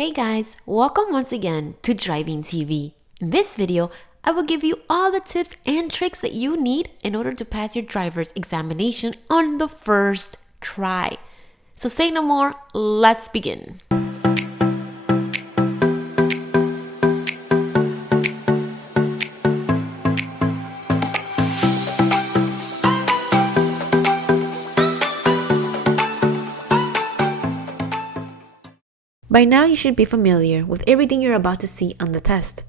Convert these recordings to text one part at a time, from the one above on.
Hey guys, welcome once again to Driving TV. In this video, I will give you all the tips and tricks that you need in order to pass your driver's examination on the first try. So say no more, let's begin. By now, you should be familiar with everything you're about to see on the test.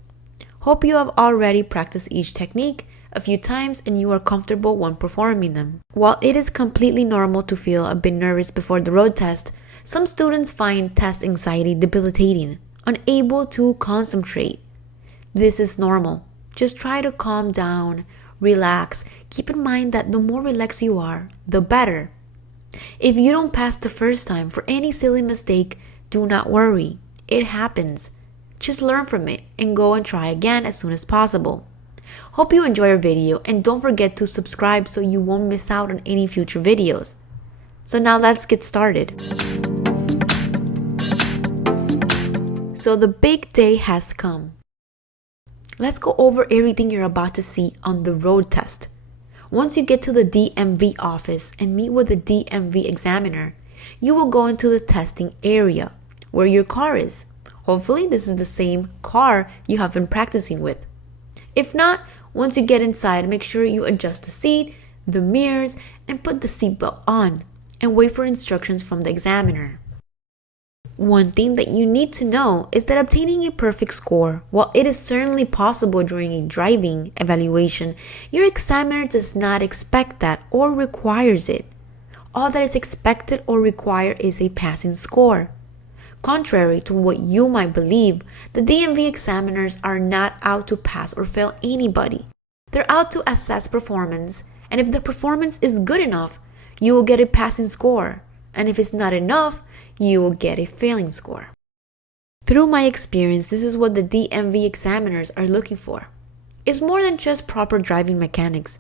Hope you have already practiced each technique a few times and you are comfortable when performing them. While it is completely normal to feel a bit nervous before the road test, some students find test anxiety debilitating, unable to concentrate. This is normal. Just try to calm down, relax. Keep in mind that the more relaxed you are, the better. If you don't pass the first time for any silly mistake, do not worry, it happens. Just learn from it and go and try again as soon as possible. Hope you enjoy our video and don't forget to subscribe so you won't miss out on any future videos. So now let's get started. So the big day has come. Let's go over everything you're about to see on the road test. Once you get to the DMV office and meet with the DMV examiner, you will go into the testing area where your car is. Hopefully, this is the same car you have been practicing with. If not, once you get inside, make sure you adjust the seat, the mirrors, and put the seatbelt on, and wait for instructions from the examiner. One thing that you need to know is that obtaining a perfect score, while it is certainly possible during a driving evaluation, your examiner does not expect that or requires it. All that is expected or required is a passing score. Contrary to what you might believe, the DMV examiners are not out to pass or fail anybody. They're out to assess performance, and if the performance is good enough, you will get a passing score, and if it's not enough, you will get a failing score. Through my experience, this is what the DMV examiners are looking for. It's more than just proper driving mechanics.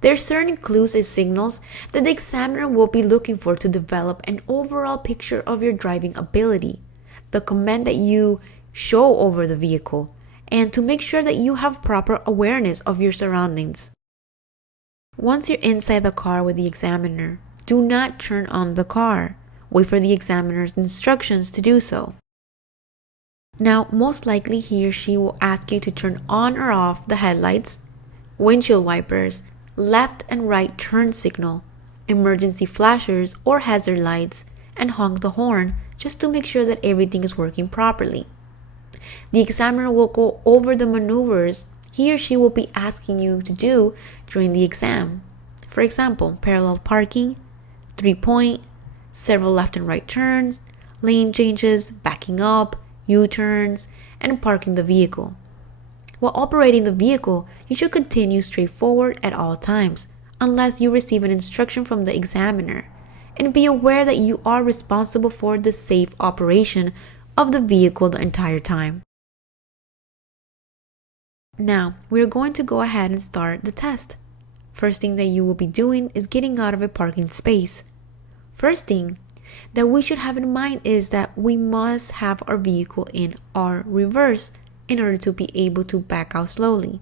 There are certain clues and signals that the examiner will be looking for to develop an overall picture of your driving ability, the command that you show over the vehicle, and to make sure that you have proper awareness of your surroundings. Once you're inside the car with the examiner, do not turn on the car. Wait for the examiner's instructions to do so. Now, most likely he or she will ask you to turn on or off the headlights, windshield wipers, left and right turn signal, emergency flashers or hazard lights, and honk the horn just to make sure that everything is working properly. The examiner will go over the maneuvers he or she will be asking you to do during the exam. For example, parallel parking, 3-point, several left and right turns, lane changes, backing up, U-turns, and parking the vehicle. While operating the vehicle, you should continue straight forward at all times, unless you receive an instruction from the examiner, and be aware that you are responsible for the safe operation of the vehicle the entire time. Now, we're going to go ahead and start the test. First thing that you will be doing is getting out of a parking space. First thing that we should have in mind is that we must have our vehicle in our reverse in order to be able to back out slowly.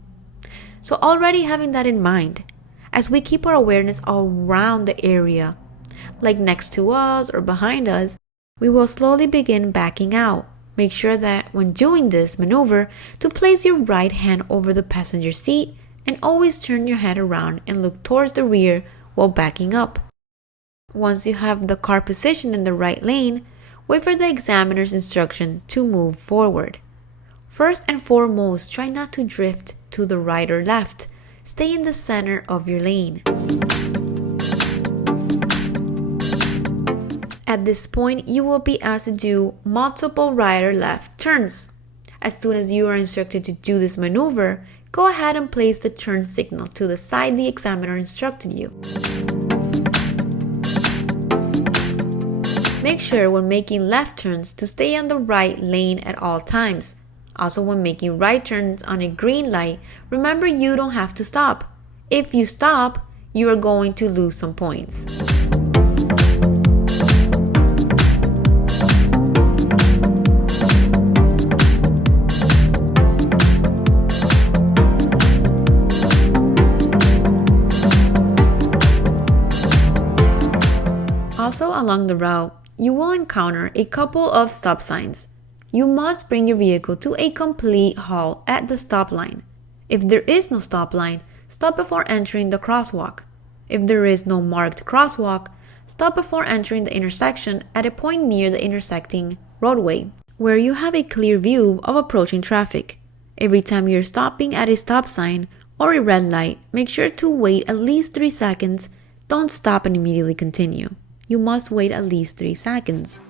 So already having that in mind, as we keep our awareness around the area, like next to us or behind us, we will slowly begin backing out. Make sure that when doing this maneuver, to place your right hand over the passenger seat and always turn your head around and look towards the rear while backing up. Once you have the car positioned in the right lane, wait for the examiner's instruction to move forward. First and foremost, try not to drift to the right or left. Stay in the center of your lane. At this point, you will be asked to do multiple right or left turns. As soon as you are instructed to do this maneuver, go ahead and place the turn signal to the side the examiner instructed you. Make sure when making left turns to stay on the right lane at all times. Also, when making right turns on a green light, remember you don't have to stop. If you stop, you are going to lose some points. along the route, you will encounter a couple of stop signs. You must bring your vehicle to a complete halt at the stop line. If there is no stop line, stop before entering the crosswalk. If there is no marked crosswalk, stop before entering the intersection at a point near the intersecting roadway, where you have a clear view of approaching traffic. Every time you're stopping at a stop sign or a red light, make sure to wait at least 3 seconds. Don't stop and immediately continue. You must wait at least 3 seconds.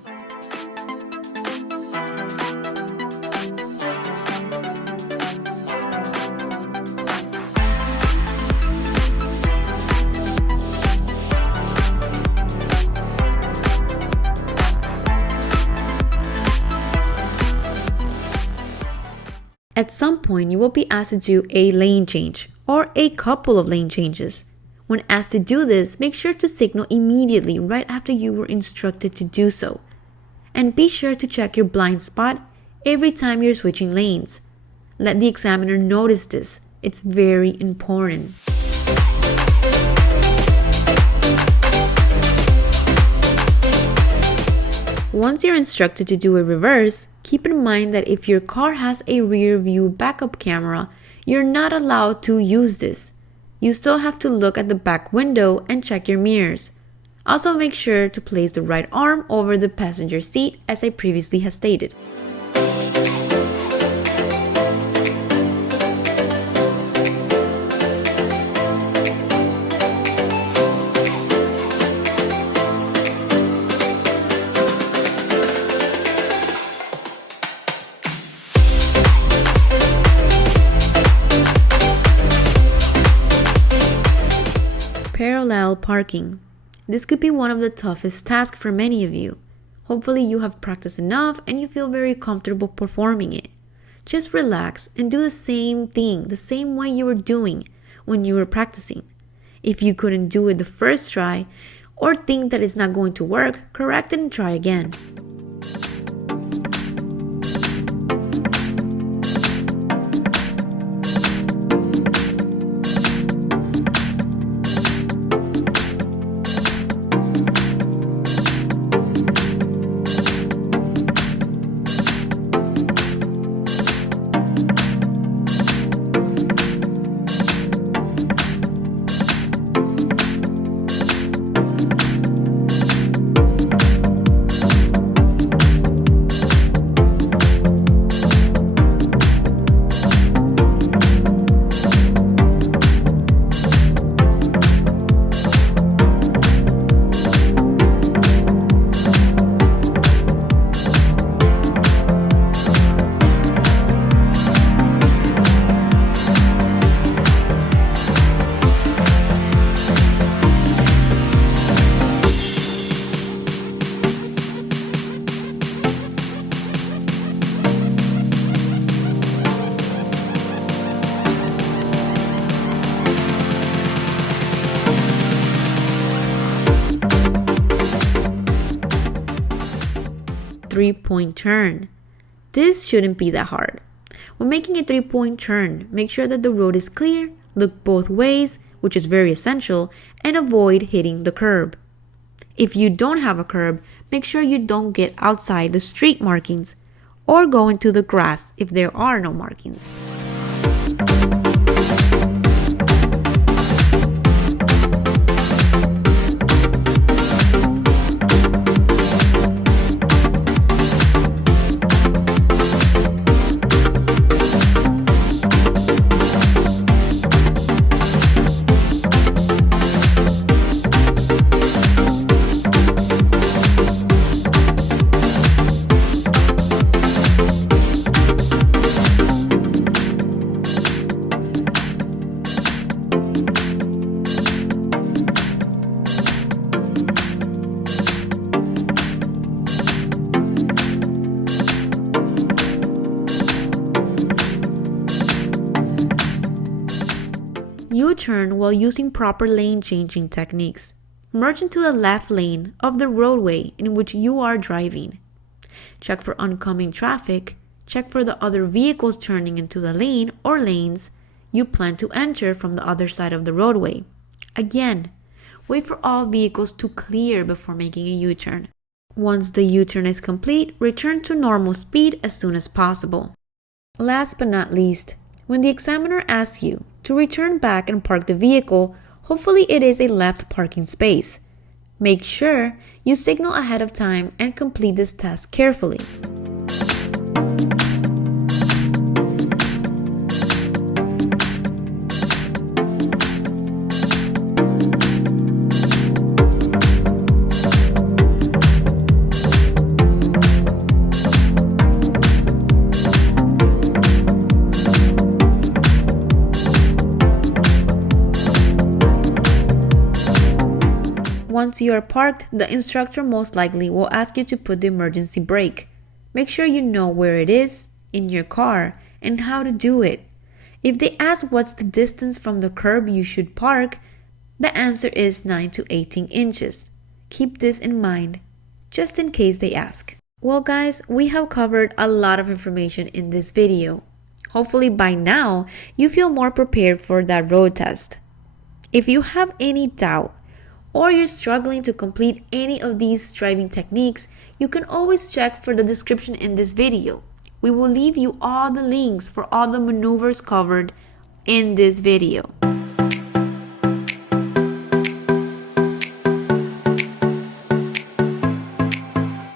At some point, you will be asked to do a lane change or a couple of lane changes. When asked to do this, make sure to signal immediately right after you were instructed to do so. And be sure to check your blind spot every time you're switching lanes. Let the examiner notice this. It's very important. Once you're instructed to do a reverse, keep in mind that if your car has a rear view backup camera, you're not allowed to use this. You still have to look at the back window and check your mirrors. Also make sure to place the right arm over the passenger seat, as I previously have stated. Parallel parking. This could be one of the toughest tasks for many of you. Hopefully you have practiced enough and you feel very comfortable performing it. Just relax and do the same thing the same way you were doing when you were practicing. If you couldn't do it the first try or think that it's not going to work, correct it and try again. Three-point turn. This shouldn't be that hard. When making a 3-point turn, make sure that the road is clear, look both ways, which is very essential, and avoid hitting the curb. If you don't have a curb, make sure you don't get outside the street markings or go into the grass if there are no markings. U-turn while using proper lane changing techniques. Merge into the left lane of the roadway in which you are driving. Check for oncoming traffic. Check for the other vehicles turning into the lane or lanes you plan to enter from the other side of the roadway. Again, wait for all vehicles to clear before making a U-turn. Once the U-turn is complete, return to normal speed as soon as possible. Last but not least, when the examiner asks you to return back and park the vehicle, hopefully it is a left parking space. Make sure you signal ahead of time and complete this task carefully. Once you are parked, the instructor most likely will ask you to put the emergency brake. Make sure you know where it is in your car and how to do it. If they ask what's the distance from the curb you should park, the answer is 9 to 18 inches. Keep this in mind, just in case they ask. Well guys, we have covered a lot of information in this video. Hopefully by now, you feel more prepared for that road test. If you have any doubt, or you're struggling to complete any of these driving techniques, you can always check for the description in this video. We will leave you all the links for all the maneuvers covered in this video.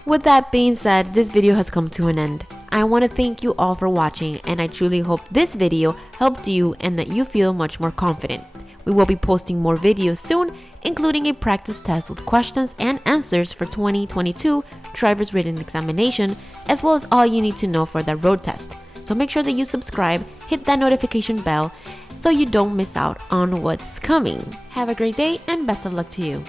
With that being said, this video has come to an end. I want to thank you all for watching, and I truly hope this video helped you and that you feel much more confident. We will be posting more videos soon, including a practice test with questions and answers for 2022 driver's written examination, as well as all you need to know for that road test. So make sure that you subscribe, hit that notification bell so you don't miss out on what's coming. Have a great day and best of luck to you.